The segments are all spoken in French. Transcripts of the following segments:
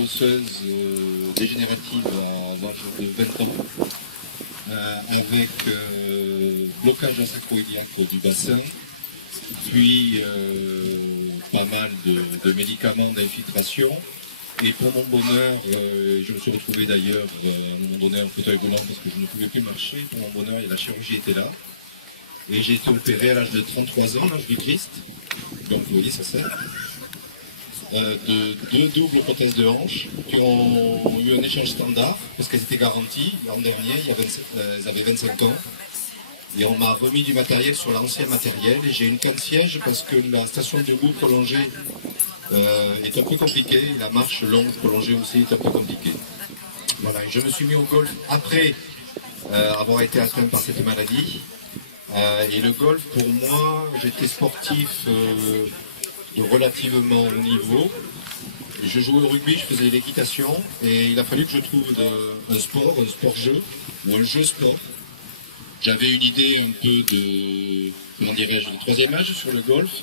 osseuse dégénérative à l'âge de 20 ans, avec blocage sacro-iliaque du bassin, puis pas mal de médicaments d'infiltration. Et pour mon bonheur, je me suis retrouvé d'ailleurs à un moment donné en fauteuil roulant parce que je ne pouvais plus marcher. Pour mon bonheur, la chirurgie était là. Et j'ai été opéré à l'âge de 33 ans, l'âge du Christ. Donc vous voyez, ça sert. De deux doubles prothèses de hanche qui ont eu un échange standard parce qu'elles étaient garanties. L'an dernier, elles avaient 25 ans. Et on m'a remis du matériel sur l'ancien matériel. Et j'ai une canne siège parce que la station debout prolongée est un peu compliquée. Et la marche longue prolongée aussi est un peu compliquée. Voilà, et je me suis mis au golf après avoir été atteint par cette maladie. Et le golf, pour moi, j'étais sportif de relativement haut niveau. Je jouais au rugby, je faisais l'équitation, et il a fallu que je trouve un sport-jeu, ou un jeu-sport. J'avais une idée un peu de, comment dirais-je, de troisième âge sur le golf,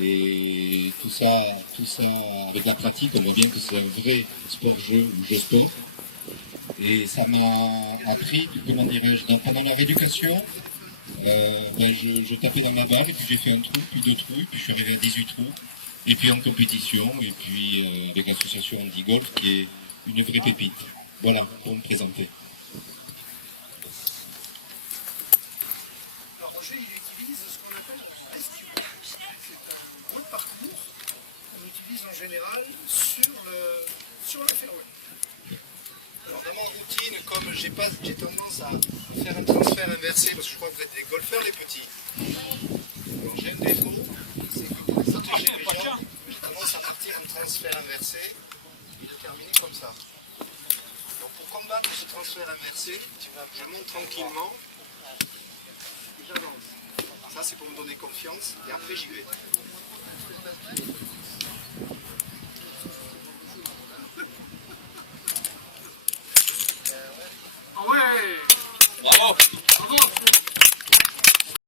et tout ça avec la pratique, on voit bien que c'est un vrai sport-jeu ou jeu-sport. Et ça m'a appris, comment dirais-je, pendant la rééducation, je tapais dans ma balle, et puis j'ai fait un trou, puis deux trous, puis je suis arrivé à 18 trous, et puis en compétition, et puis avec l'association Andy Golf, qui est une vraie pépite. Voilà, pour me présenter. Alors Roger, il utilise ce qu'on appelle un rescue. C'est un gros parcours qu'on utilise en général sur le fairway. Alors dans ma routine, comme j'ai tendance à faire un transfert inversé, parce que je crois que vous êtes des golfeurs les petits. Alors j'ai un défaut, c'est que pour protéger les gens, j'ai tendance à partir un transfert inversé et de terminer comme ça. Donc pour combattre ce transfert inversé, je monte tranquillement et j'avance. Ça c'est pour me donner confiance et après j'y vais. Ah ouais! Bravo! Bravo!